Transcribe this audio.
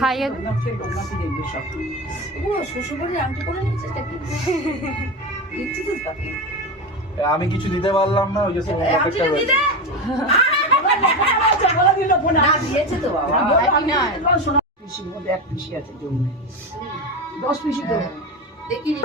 খাইয়ে আমি কিছু দিতে পারলাম না, ওই যে দিয়েছে তো বাবা, এক পিসি আছে জন্য 10 পিসি তো দেখিনি।